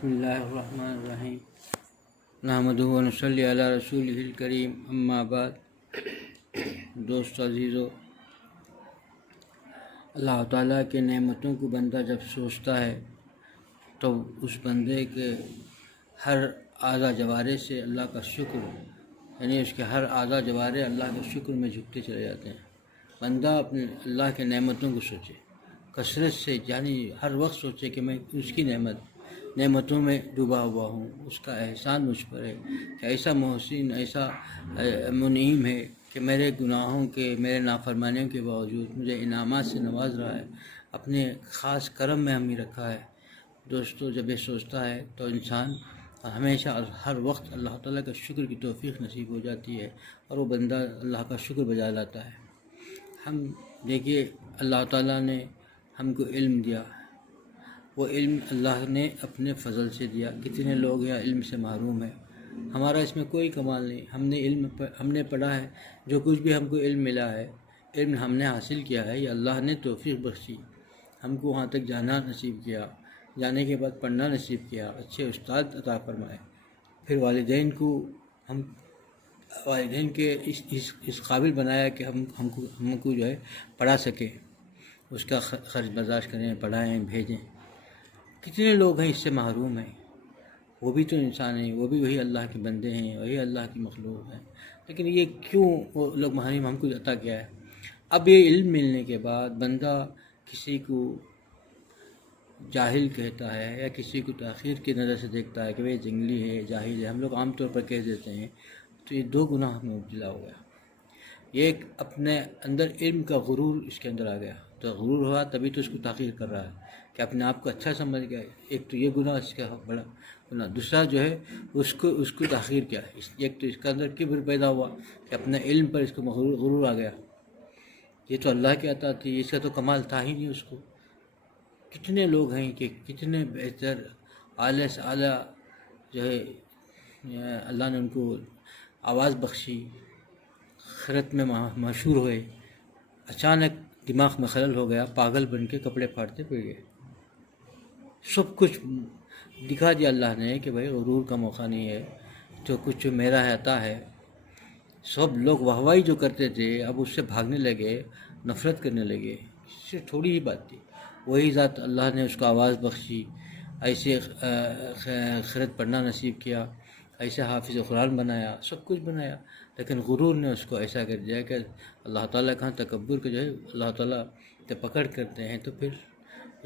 بسم اللہ الرحمن الرحیم نحمدہ و نصلی علی رسولہ الکریم اما بعد۔ دوست عزیزو، اللہ تعالیٰ کے نعمتوں کو بندہ جب سوچتا ہے تو اس بندے کے ہر اعضا جوارے سے اللہ کا شکر، یعنی اس کے ہر اعضا جوارے اللہ کے شکر میں جھکتے چلے جاتے ہیں۔ بندہ اپنے اللہ کے نعمتوں کو سوچے کثرت سے، یعنی ہر وقت سوچے کہ میں اس کی نعمتوں میں ڈوبا ہوا ہوں، اس کا احسان مجھ پر ہے کہ ایسا محسن، ایسا منعم ہے کہ میرے گناہوں کے، میرے نافرمانیوں کے باوجود مجھے انعامات سے نواز رہا ہے، اپنے خاص کرم میں ہمیں رکھا ہے۔ دوستو، جب یہ سوچتا ہے تو انسان ہمیشہ ہر وقت اللہ تعالیٰ کا شکر کی توفیق نصیب ہو جاتی ہے اور وہ بندہ اللہ کا شکر بجا لاتا ہے۔ ہم دیکھیے، اللہ تعالیٰ نے ہم کو علم دیا، وہ علم اللہ نے اپنے فضل سے دیا۔ کتنے لوگ یہاں علم سے محروم ہیں، ہمارا اس میں کوئی کمال نہیں۔ ہم نے پڑھا ہے، جو کچھ بھی ہم کو علم ملا ہے، علم ہم نے حاصل کیا ہے، یہ اللہ نے توفیق بخشی، ہم کو وہاں تک جانا نصیب کیا، جانے کے بعد پڑھنا نصیب کیا، اچھے استاد عطا فرمائے، پھر والدین کے اس قابل بنایا کہ ہم کو جو ہے پڑھا سکے، اس کا خرچ برداشت کریں، پڑھائیں، بھیجیں۔ کتنے لوگ ہیں اس سے محروم ہیں، وہ بھی تو انسان ہیں، وہ بھی وہی اللہ کے بندے ہیں، وہی اللہ کی مخلوق ہیں، لیکن یہ کیوں وہ لوگ محروم؟ ہم کو عطا کیا ہے؟ اب یہ علم ملنے کے بعد بندہ کسی کو جاہل کہتا ہے یا کسی کو تاخیر کی نظر سے دیکھتا ہے کہ وہ جنگلی ہے، جاہل ہے، ہم لوگ عام طور پر کہہ دیتے ہیں، تو یہ دو گناہ میں مبتلا ہو گیا۔ یہ ایک اپنے اندر علم کا غرور اس کے اندر آ گیا، تو غرور ہوا تبھی تو اس کو تاخیر کر رہا ہے کہ اپنے آپ کو اچھا سمجھ گیا۔ ایک تو یہ گناہ اس کا بڑا گناہ، دوسرا جو ہے اس کو تاخیر کیا ہے، ایک تو اس کے اندر کبر پیدا ہوا کہ اپنے علم پر اس کو غرور آ گیا، یہ تو اللہ کی عطا تھی، اس کا تو کمال تھا ہی نہیں اس کو۔ کتنے لوگ ہیں کہ کتنے بہتر اعلیٰ سے اعلیٰ جو ہے اللہ نے ان کو آواز بخشی، خیرت میں مشہور ہوئے، اچانک دماغ میں خلل ہو گیا، پاگل بن کے کپڑے پھاڑتے پڑ گئے۔ سب کچھ دکھا دیا اللہ نے کہ بھائی غرور کا موقع نہیں ہے، جو کچھ میرا ہے عطا ہے۔ سب لوگ واہوائی جو کرتے تھے اب اس سے بھاگنے لگے، نفرت کرنے لگے، اس سے تھوڑی ہی بات تھی۔ وہی ذات اللہ نے اس کو آواز بخشی، ایسے خیرت پڑھنا نصیب کیا، ایسے حافظ قرآن بنایا، سب کچھ بنایا، لیکن غرور نے اس کو ایسا کر دیا کہ اللہ تعالیٰ کا تکبر کا جو ہے اللہ تعالیٰ سے پکڑ کرتے ہیں تو پھر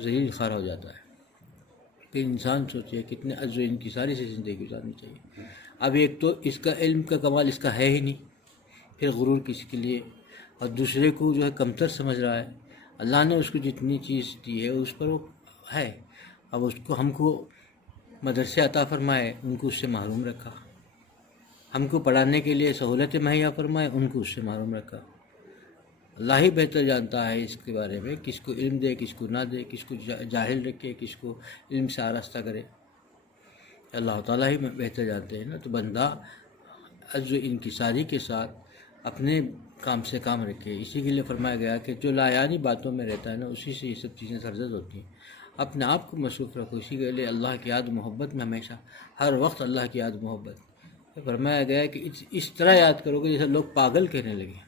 ذلیل خوار ہو جاتا ہے۔ پھر انسان سوچے کتنے عجز و انکساری سے زندگی گزارنی چاہیے۔ اب ایک تو اس کا علم کا کمال اس کا ہے ہی نہیں، پھر غرور کسی کے لیے، اور دوسرے کو جو ہے کمتر سمجھ رہا ہے۔ اللہ نے اس کو جتنی چیز دی ہے اس پر وہ ہے، اب اس کو ہم کو مدرسے عطا فرمائے، ان کو اس سے محروم رکھا، ہم کو پڑھانے کے لیے سہولتیں مہیا فرمائے، ان کو اس سے محروم رکھا۔ اللہ ہی بہتر جانتا ہے اس کے بارے میں، کس کو علم دے، کس کو نہ دے، کس کو جاہل رکھے، کس کو علم سے آراستہ کرے، اللہ تعالیٰ ہی بہتر جانتے ہیں نا۔ تو بندہ عجز و انکساری کے ساتھ اپنے کام سے کام رکھے۔ اسی کے لیے فرمایا گیا کہ جو لایانی باتوں میں رہتا ہے نا، اسی سے یہ سب چیزیں سرزد ہوتی ہیں۔ اپنے آپ کو مصروف رکھو، اسی کے لیے اللہ کی یاد محبت میں ہمیشہ ہر وقت اللہ کی یاد محبت فرمایا گیا ہے کہ اس طرح یاد کرو کہ جیسے لوگ پاگل کہنے لگے،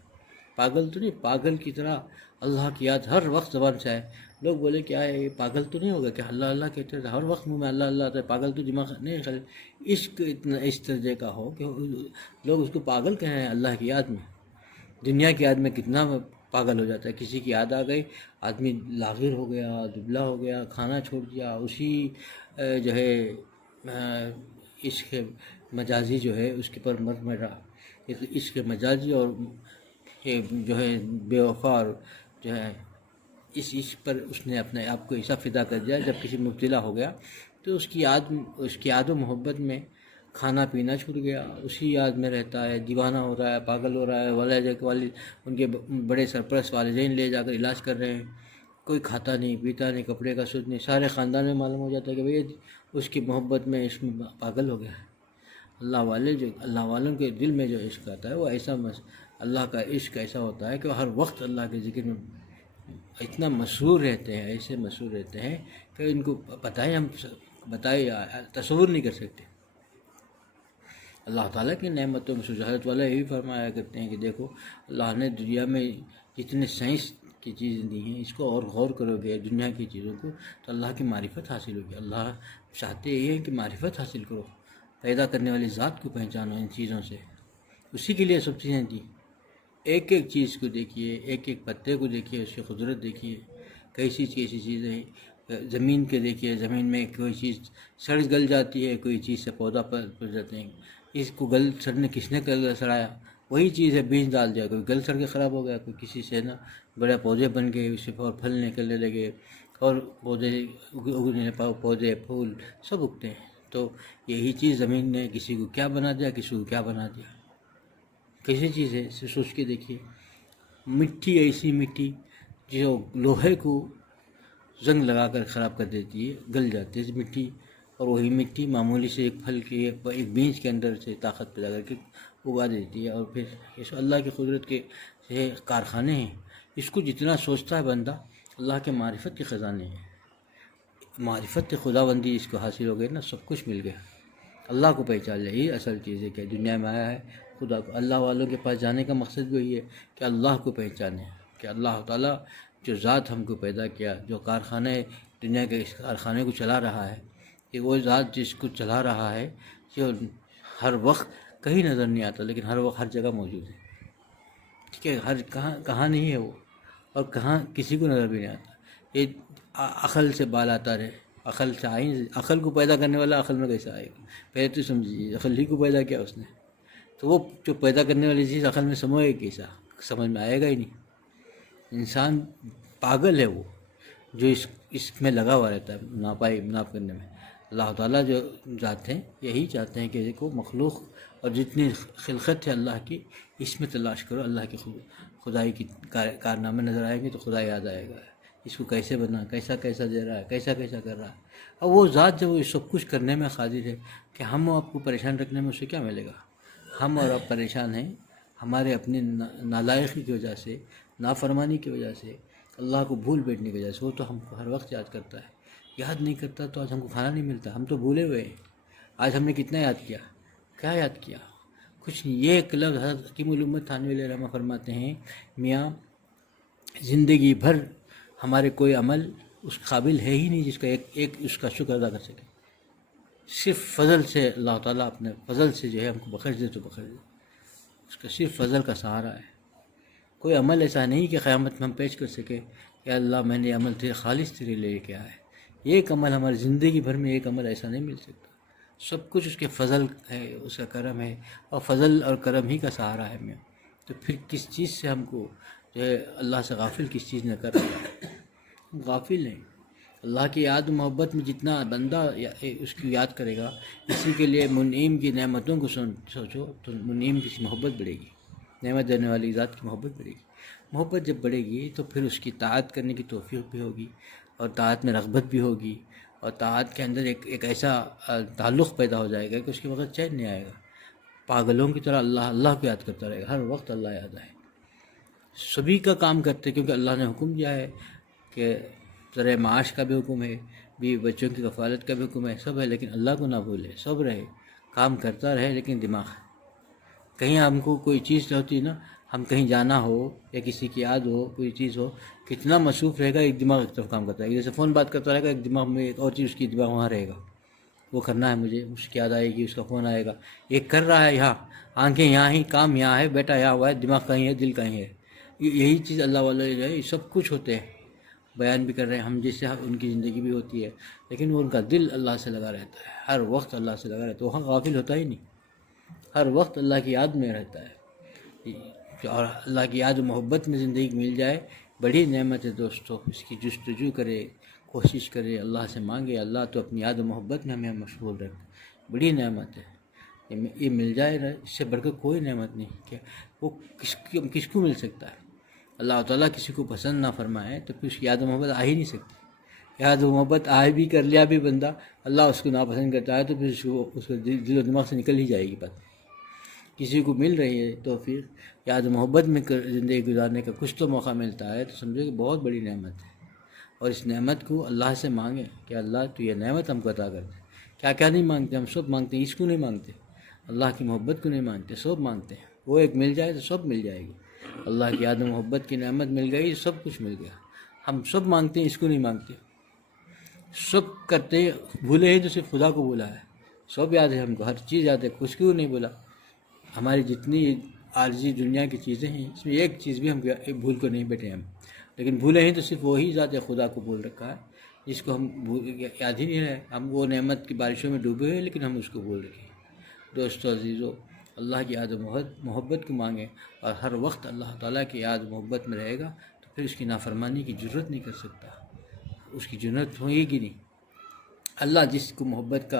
پاگل تو نہیں، پاگل کی طرح اللہ کی یاد ہر وقت زبان سے آئے۔ لوگ بولے کیا ہے یہ پاگل تو نہیں ہوگا کہ اللہ اللہ کہتے رہتے ہر وقت منہ میں اللہ اللہ آتا ہے، پاگل تو دماغ نہیں خالی عشق اتنا اس درجے کا ہو کہ لوگ اس کو پاگل کہہ رہے ہیں۔ اللہ کی یاد میں، دنیا کی یاد میں کتنا پاگل ہو جاتا ہے، کسی کی یاد آ گئی آدمی لاغر ہو گیا، دبلا ہو گیا، کھانا چھوڑ دیا، اسی جو ہے عشق مجازی جو ہے اس کے پر مر رہا، عشق مجازی اور یہ جو ہے بے وفا، اور جو ہے اس عشق پر اس نے اپنے آپ کو ایسا فدا کر دیا، جب کسی مبتلا ہو گیا تو اس کی یاد و محبت میں کھانا پینا چھوٹ گیا، اسی یاد میں رہتا ہے، دیوانہ ہو رہا ہے، پاگل ہو رہا ہے، والد ان کے بڑے سرپرست والدین لے جا کر علاج کر رہے ہیں، کوئی کھاتا نہیں پیتا نہیں، کپڑے کا سوچ نہیں، سارے خاندان میں معلوم ہو جاتا ہے کہ بھئی اس کی محبت میں عشق میں پاگل ہو گیا ہے۔ اللہ والوں کے دل میں جو عشق آتا ہے وہ ایسا اللہ کا عشق ایسا ہوتا ہے کہ وہ ہر وقت اللہ کے ذکر میں اتنا مسرور رہتے ہیں، ایسے مسرور رہتے ہیں کہ ان کو پتہ ہے ہم بتائے تصور نہیں کر سکتے۔ اللہ تعالیٰ کی نعمتوں میں سے حضرت والا یہی فرمایا کرتے ہیں کہ دیکھو اللہ نے دنیا میں جتنے سائنس کی چیزیں دی ہیں، اس کو اور غور کرو گے دنیا کی چیزوں کو تو اللہ کی معرفت حاصل ہوگی۔ اللہ چاہتے یہ ہیں کہ معرفت حاصل کرو، پیدا کرنے والی ذات کو پہچانو ان چیزوں سے، اسی کے لیے سب چیزیں دی۔ ایک ایک چیز کو دیکھیے، ایک ایک پتے کو دیکھیے، اس کی قدرت دیکھیے، کیسی چیزیں زمین کے دیکھیے، زمین میں کوئی چیز سڑ گل جاتی ہے، کوئی چیز سے پودا پڑ جاتے ہیں، اس کو گل سڑنے کس نے سڑایا؟ وہی چیز ہے، بیج ڈال دیا، کوئی گل سڑ کے خراب ہو گیا، کوئی کسی سے نا بڑے پودے بن گئے، اس سے اور پھل نکلنے لگے، اور پودے اگنے پودے پھول سب اگتے ہیں۔ تو یہی چیز زمین نے کسی کو کیا بنا دیا، کسی کو کیا بنا دیا، کیسی چیز ہے اسے سوچ کے دیکھیے۔ مٹی، ایسی مٹی جو لوہے کو زنگ لگا کر خراب کر دیتی ہے، گل جاتی ہے مٹی، اور وہی مٹی معمولی سے ایک پھل کی ایک بیج کے اندر سے طاقت پیدا کر کے اگا دیتی ہے۔ اور پھر یہ اللہ کی قدرت کے کارخانے ہیں، اس کو جتنا سوچتا ہے بندہ، اللہ کے معرفت کے خزانے ہیں، معرفت خدا بندی اس کو حاصل ہو گئی نا، سب کچھ مل گیا۔ اللہ کو پہچان لے، یہی اصل چیز ہے کہ دنیا میں آیا ہے خدا کو۔ اللہ والوں کے پاس جانے کا مقصد بھی یہی ہے کہ اللہ کو پہچانے، کہ اللہ تعالیٰ جو ذات ہم کو پیدا کیا، جو کارخانے دنیا کے اس کارخانے کو چلا رہا ہے، کہ وہ ذات جس کو چلا رہا ہے، جو ہر وقت کہیں نظر نہیں آتا لیکن ہر وقت ہر جگہ موجود ہے، ٹھیک ہے، ہر کہاں نہیں ہے وہ، اور کہاں کسی کو نظر بھی نہیں آتا۔ یہ عقل سے بال آتا رہے، عقل سے عقل کو پیدا کرنے والا عقل میں کیسے آئے گا؟ پہلے تو سمجھیے عقل ہی کو پیدا کیا اس نے، تو وہ جو پیدا کرنے والی چیز عقل میں سموئے کیسا؟ سمجھ میں آئے گا ہی نہیں۔ انسان پاگل ہے وہ جو اس میں لگا ہوا رہتا ہے ناپ کرنے میں۔ اللہ تعالیٰ جو ذات ہیں یہی چاہتے ہیں کہ دیکھو مخلوق اور جتنی خلقت ہے اللہ کی، اس میں تلاش کرو اللہ کی خدائی کی کارنامے نظر آئیں گے تو خدا یاد آئے گا، اس کو کیسے بنا، کیسا دے رہا ہے، کیسا کر رہا ہے۔ اور وہ ذات جب وہ سب کچھ کرنے میں قادر ہے کہ ہم آپ کو پریشان رکھنے میں اسے کیا ملے گا؟ ہم اور آپ پریشان ہیں ہمارے اپنی نالائقی کی وجہ سے، نافرمانی کی وجہ سے، اللہ کو بھول بیٹھنے کی وجہ سے۔ وہ تو ہم کو ہر وقت یاد کرتا ہے، یاد نہیں کرتا تو آج ہم کو کھانا نہیں ملتا، ہم تو بھولے ہوئے ہیں۔ آج ہم نے کتنا یاد کیا، کیا یاد کیا؟ کچھ نہیں۔ یہ ایک لفظ حضرت حکیم الامت تھانوی علیہ رحمہ فرماتے ہیں، میاں زندگی بھر ہمارے کوئی عمل اس قابل ہے ہی نہیں جس کا ایک اس کا شکر ادا کر سکے۔ صرف فضل سے اللہ تعالیٰ اپنے فضل سے جو ہے ہم کو بخش دے تو بخش دے، اس کا صرف فضل کا سہارا ہے۔ کوئی عمل ایسا نہیں کہ قیامت میں ہم پیش کر سکے کہ اللہ میں نے عمل تیرے خالص تیرے لے کے آیا ہے۔ ایک عمل ہماری زندگی بھر میں ایک عمل ایسا نہیں مل سکتا، سب کچھ اس کے فضل ہے، اس کا کرم ہے، اور فضل اور کرم ہی کا سہارا ہے میاں۔ تو پھر کس چیز سے ہم کو جو ہے اللہ سے غافل کس چیز نے کر رہا ہے؟ ہم غافل ہیں۔ اللہ کی یاد و محبت میں جتنا بندہ اس کی یاد کرے گا، اسی کے لیے منعم کی نعمتوں کو سوچو تو منعم کی محبت بڑھے گی، نعمت دینے والی ذات کی محبت بڑھے گی۔ محبت جب بڑھے گی تو پھر اس کی طاعت کرنے کی توفیق بھی ہوگی، اور طاعت میں رغبت بھی ہوگی، اور طاعت کے اندر ایک ایسا تعلق پیدا ہو جائے گا کہ اس کے بغیر چین نہیں آئے گا۔ پاگلوں کی طرح اللہ کو یاد کرتا رہے گا، ہر وقت اللہ یاد آئے۔ سبھی کا کام کرتے کیونکہ اللہ نے حکم دیا ہے کہ ذرائع معاش کا بھی حکم ہے، بیوی بچوں کی کفالت کا بھی حکم ہے، سب ہے، لیکن اللہ کو نہ بھولے، سب رہے، کام کرتا رہے، لیکن دماغ کہیں ہم کو کوئی چیز ہوتی نا، ہم کہیں جانا ہو یا کسی کی یاد ہو، کوئی چیز ہو، کتنا مصروف رہے گا، ایک دماغ ایک طرف کام کرتا ہے، جیسے فون بات کرتا رہے گا، ایک دماغ میں ایک اور چیز، اس کی دماغ وہاں رہے گا، وہ کرنا ہے مجھے، اس کی یاد آئے گی، اس کا فون آئے گا، ایک کر رہا ہے یہاں، آنکھیں یہاں ہی، کام یہاں ہے، بیٹا یہاں ہوا ہے، دماغ کہیں ہے، دل کہیں ہے۔ یہی چیز اللہ والے جو ہے سب کچھ ہوتے ہیں، بیان بھی کر رہے ہیں ہم جیسے ان کی زندگی بھی ہوتی ہے، لیکن وہ ان کا دل اللہ سے لگا رہتا ہے، ہر وقت اللہ سے لگا رہتا ہے، وہاں غافل ہوتا ہی نہیں، ہر وقت اللہ کی یاد میں رہتا ہے۔ اور اللہ کی یاد و محبت میں زندگی مل جائے، بڑی نعمت ہے دوستو، اس کی جستجو کرے، کوشش کرے، اللہ سے مانگے، اللہ تو اپنی یاد و محبت میں ہمیں مشغول رکھے، بڑی نعمت ہے یہ مل جائے نا، اس سے بڑھ کر کوئی نعمت نہیں کہ وہ کس کو مل سکتا ہے۔ اللہ تعالیٰ کسی کو پسند نہ فرمائے تو پھر اس کی یاد و محبت آ ہی نہیں سکتی، یاد و محبت آئے بھی کر لیا بھی بندہ، اللہ اس کو ناپسند کرتا ہے تو پھر اس کو دل و دماغ سے نکل ہی جائے گی بات۔ کسی کو مل رہی ہے توفیق یاد و محبت میں زندگی گزارنے کا کچھ تو موقع ملتا ہے تو سمجھو کہ بہت بڑی نعمت ہے، اور اس نعمت کو اللہ سے مانگیں کہ اللہ تو یہ نعمت ہم کو عطا کر دے۔ کیا کیا نہیں مانگتے، ہم سب مانگتے ہیں، اس کو نہیں مانگتے، اللہ کی محبت کو نہیں مانگتے، سب مانگتے ہیں۔ وہ ایک مل جائے تو سب مل جائے گی، اللہ کی یاد و محبت کی نعمت مل گئی، سب کچھ مل گیا۔ ہم سب مانگتے ہیں، اس کو نہیں مانگتے، سب کرتے ہیں، بھولے ہیں تو صرف خدا کو بولا ہے۔ سب یاد ہے ہم کو، ہر چیز یاد ہے، کچھ کیوں نہیں بولا۔ ہماری جتنی عارضی دنیا کی چیزیں ہیں، اس میں ایک چیز بھی ہم بھول کو نہیں بیٹھے ہم، لیکن بھولے ہیں تو صرف وہی ذات خدا کو بول رکھا ہے جس کو ہم یاد ہی نہیں رہے۔ ہم وہ نعمت کی بارشوں میں ڈوبے ہوئے، لیکن ہم اس کو بول رکھے۔ دوستو عزیزو، اللہ کی یاد و محبت کو مانگیں، اور ہر وقت اللہ تعالیٰ کی یاد و محبت میں رہے گا تو پھر اس کی نافرمانی کی جرت نہیں کر سکتا، اس کی جرت ہوگی گی نہیں۔ اللہ جس کو محبت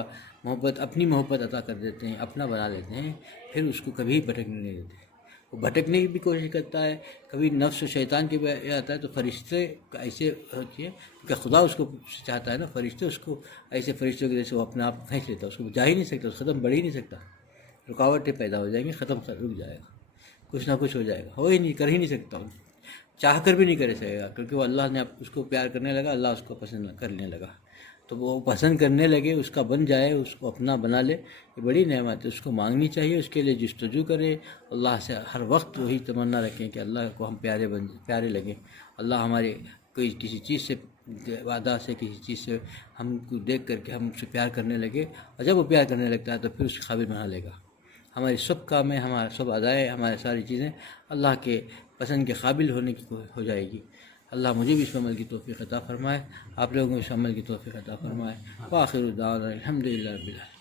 اپنی محبت عطا کر دیتے ہیں، اپنا بنا لیتے ہیں، پھر اس کو کبھی بھٹکنے نہیں دیتے۔ وہ بھٹکنے کی بھی کوشش کرتا ہے، کبھی نفس و شیطان کے بھی آتا ہے، تو فرشتے ایسے ہوتی ہے کہ خدا اس کو چاہتا ہے نا، فرشتے اس کو ایسے فرشتوں کی وجہ سے وہ اپنے آپ پھینک لیتا ہے، اس کو جا ہی نہیں سکتا، اس قدم بڑھ ہی نہیں سکتا، رکاوٹیں پیدا ہو جائیں گی، رک جائے گا، کچھ نہ کچھ ہو جائے گا، ہو ہی نہیں، کر ہی نہیں سکتا، چاہ کر بھی نہیں کر سکے گا، کیونکہ وہ اللہ نے اس کو پیار کرنے لگا، اللہ اس کو پسند کرنے لگا، تو وہ پسند کرنے لگے، اس کا بن جائے، اس کو اپنا بنا لے، یہ بڑی نعمت ہے، اس کو مانگنی چاہیے، اس کے لیے جستجو کرے، اللہ سے ہر وقت وہی تمنا رکھیں کہ اللہ کو ہم پیارے لگیں، اللہ ہمارے کوئی کسی چیز سے وعدہ سے، کسی چیز سے ہم کو دیکھ کر کے ہم اس سے پیار کرنے لگے، اور جب وہ پیار کرنے لگتا ہے تو پھر اس کے قابل بنا لے گا۔ ہماری سب کامیں، ہمارا سب ادائیں، ہماری ساری چیزیں اللہ کے پسند کے قابل ہونے کی ہو جائے گی۔ اللہ مجھے بھی اس عمل کی توفیق عطا فرمائے، آپ لوگوں کو اس عمل کی توفیق عطا فرمائے۔ وآخر دعوانا الحمدللہ رب العالمین۔